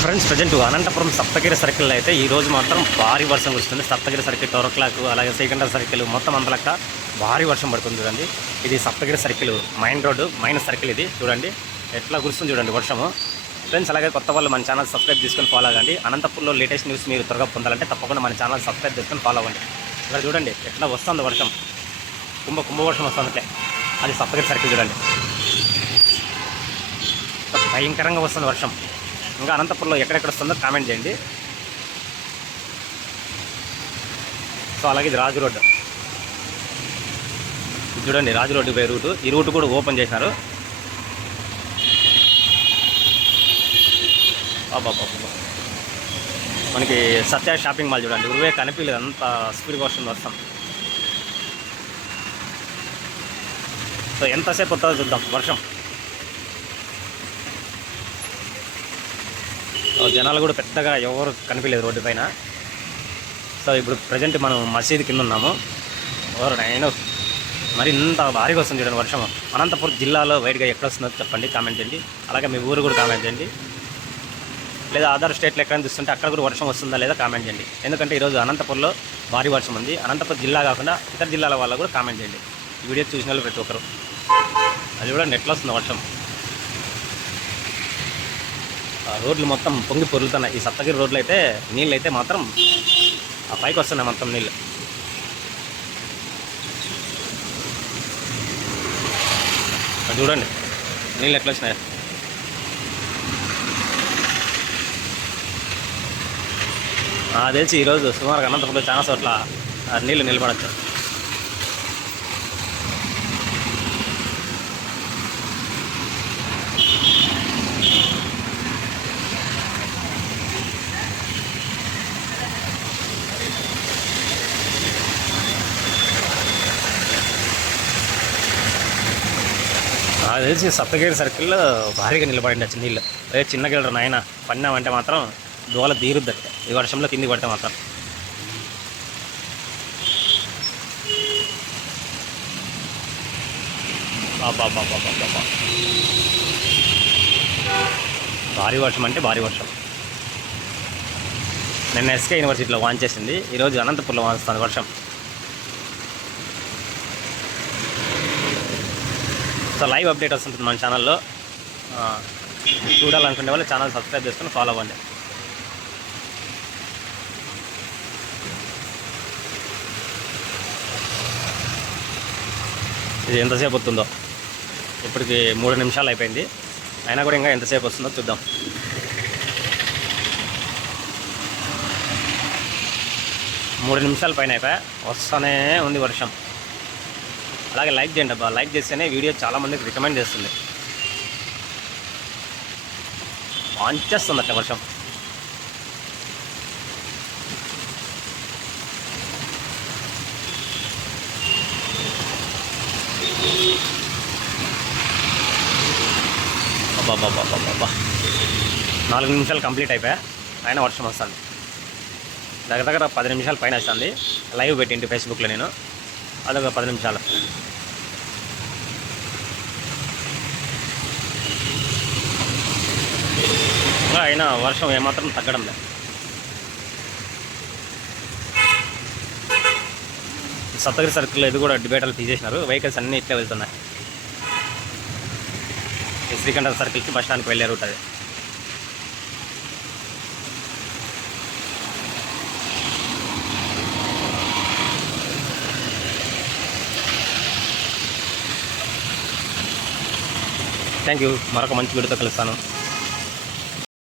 Friends present Anantapuram Saptagiri circle అయితే ఈ రోజు మాత్రం భారీ వర్షం కురుస్తుంది. సప్తగిరి సర్కిల్ టవర్ క్లాక్ అలాగే శ్రీకంఠ సర్కిల్ మొత్తం అంతలక్క భారీ వర్షం పడుతుంది చూడండి. ఇది Saptagiri circle main road main circle ఇది. చూడండి ఎట్లా కురుస్తుంది చూడండి వర్షము. ఫ్రెండ్స్ అలాగే కొత్త వాళ్ళు మన ఛానల్ సబ్స్క్రైబ్ చేసుకొని ఫాలో అవ్వండి. అనంతపురంలో లేటెస్ట్ న్యూస్ మీరు త్వరగా పొందాలంటే తప్పకుండా మన ఛానల్ సబ్స్క్రైబ్ చేసుకొని ఫాలో అవ్వండి. ఇక్కడ చూడండి ఎట్లా వస్తుంది వర్షం. కుంభ కుంభ వర్షం వస్తుంది అట్లే. అది సప్తగిరి సర్కిల్ చూడండి. భయంకరంగా వస్తుంది వర్షం. ఇంకా అనంతపురంలో ఎక్కడెక్కడ వస్తుందో కామెంట్ చేయండి. సో అలాగే ఇది రాజు రోడ్డు. చూడండి రాజు రోడ్డు పోయే రూటు. ఈ రూట్ కూడా ఓపెన్ చేశారు. మనకి సత్య షాపింగ్ మాల్ చూడండి. ఉరువే కనిపించలేదు. అంత స్పీడ్గా వస్తుంది వర్షం. సో ఎంతసేపు వస్తుందో చూద్దాం. వర్షం. జనాలు కూడా పెద్దగా ఎవరు కనిపించలేదు రోడ్డు పైన. సో ఇప్పుడు ప్రజెంట్ మనం మసీద్ కింద ఉన్నాము. ఓవర్ నైన్ మరి ఇంత భారీగా వస్తుంది చూడండి వర్షం అనంతపురం జిల్లాలో వైడ్గా ఎక్కడ వస్తుందో చెప్పండి కామెంట్ చేయండి. అలాగే మీ ఊరు కూడా కామెంట్ చేయండి. లేదా అదర్ స్టేట్లో ఎక్కడ చూస్తుంటే అక్కడ కూడా వర్షం వస్తుందా లేదా కామెంట్ చేయండి. ఎందుకంటే ఈరోజు అనంతపురంలో భారీ వర్షం ఉంది. అనంతపురం జిల్లా కాకుండా ఇతర జిల్లాల వాళ్ళు కూడా కామెంట్ చేయండి. ఈ వీడియో చూసిన వాళ్ళు ప్రతి ఒక్కరు. అది కూడా నెట్లో వస్తుంది వర్షం. రోడ్లు మొత్తం పొంగి పొరుగుతున్నాయి ఈ సప్తగిరి రోడ్లు అయితే నీళ్ళు అయితే మాత్రం ఆ పైకి వస్తున్నాయి మొత్తం నీళ్ళు. చూడండి నీళ్ళు ఎట్లా వచ్చినాయి. తెలిసి ఈరోజు సుమారుగా అనంతపురంలో చాలా చోట్ల నీళ్ళు నిలబడచ్చు నాకు తెలిసి సప్తగిరి సర్కిల్లో భారీగా నిలబడిండొచ్చు నీళ్ళు అదే చిన్న గిల్లరు నాయన పన్నామంటే మాత్రం దోల తీరుద్దట. ఈ వర్షంలో కింది పడితే మాత్రం. బాబా భారీ వర్షం అంటే భారీ వర్షం. నిన్న ఎస్కే యూనివర్సిటీలో వాన్ చేసింది. ఈరోజు అనంతపూర్లో వాన్స్తుంది వర్షం. సో లైవ్ అప్డేట్ వస్తుంటుంది మన ఛానల్లో. చూడాలనుకునే వాళ్ళు ఛానల్ సబ్స్క్రైబ్ చేసుకొని ఫాలో అవ్వండి. ఇది ఎంతసేపు వస్తుందో? ఇప్పటికి మూడు నిమిషాలు అయిపోయింది. అయినా కూడా ఇంకా ఎంతసేపు వస్తుందో చూద్దాం. మూడు నిమిషాల పైన అయిపోయా? వస్తూనే ఉంది వర్షం. అలాగే లైక్ చేయండి అబ్బా. లైక్ చేస్తేనే వీడియో చాలా మందికి రికమెండ్ చేస్తుంది. వాంచేస్తుంది అట్లా వర్షం. అబ్బా నాలుగు నిమిషాలు కంప్లీట్ అయిపోయా? ఆయన వర్షం వస్తుంది. దగ్గర దగ్గర పది నిమిషాల పైన వస్తుంది. లైవ్ పెట్టింటి ఫేస్బుక్లో నేను. అదొక పది నిమిషాలు. అయినా వర్షం ఏమాత్రం తగ్గడం లేదు. సప్తగిరి సర్కిల్ ఇది కూడా డిబేటర్లు తీసేసినారు. వెహికల్స్ అన్నీ ఇట్లా వెళ్తున్నాయి. శ్రీకంఠ సర్కిల్కి బస్ స్టాండ్కి వెళ్ళే రూట్ అది. Thank you. మరొక మంచి వీడియోతో కలుస్తాను.